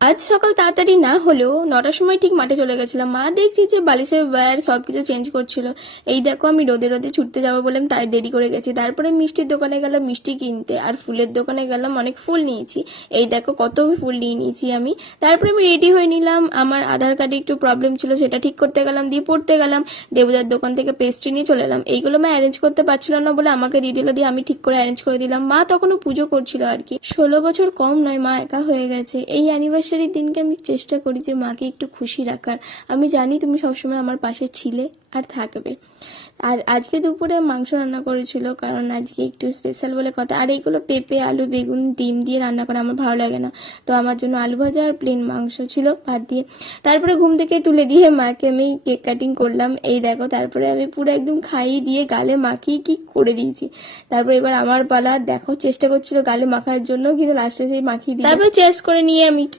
আজ সকাল তাড়াতাড়ি না হলেও 9টার সময় ঠিক মাঠে চলে গেছিলাম। মা দেখছি যে বালিশের ওয়্যার সবকিছু চেঞ্জ করছিল। এই দেখো আমি রোদে রোদে ছুটতে যাবো বললাম, তাই দেরি করে গেছি। তারপরে মিষ্টির দোকানে গেলাম মিষ্টি কিনতে, আর ফুলের দোকানে গেলাম, অনেক ফুল নিয়েছি। এই দেখো কত ফুল নিয়ে নিয়েছি আমি। তারপরে আমি রেডি হয়ে নিলাম, আমার আধার কার্ডে একটু প্রবলেম ছিল, সেটা ঠিক করতে গেলাম, দিয়ে পড়তে গেলাম। দেবদার দোকান থেকে পেস্ট্রি নিয়ে চলে এলাম। এইগুলো মা অ্যারেঞ্জ করতে পারছিল না বলে আমাকে দিয়ে দিল, দিয়ে আমি ঠিক করে অ্যারেঞ্জ করে দিলাম। মা তখনও পুজো করছিল আর কি। 16 বছর কম নয়, মা একা হয়ে গেছে। এই অ্যানিভার্সারির দিনকে আমি চেষ্টা করি যে মাকে একটু খুশি রাখার। আমি জানি তুমি সবসময় আমার পাশে ছিলে আর থাকবে। আর আজকে দুপুরে মাংস রান্না করেছিল, কারণ আজকে একটু স্পেশাল বলে কথা। আর এইগুলো পেঁপে আলু বেগুন ডিম দিয়ে রান্না করে আমার ভালো লাগে না, তো আমার জন্য আলু ভাজা আর প্লেন মাংস ছিল ভাত দিয়ে। তারপরে ঘুম থেকে তুলে দিয়ে মাকে আমি কেক কাটিং করলাম। এই দেখো, তারপরে আমি পুরো একদম খাইয়ে দিয়ে গালে মাখিয়ে কি করে দিয়েছি। তারপরে এবার আমার পালা। দেখো চেষ্টা করছিল গালে মাখার জন্য, কিন্তু লাস্টে সেই মাখিয়ে দিয়ে তারপরে চেস করে নিয়ে আমি একটু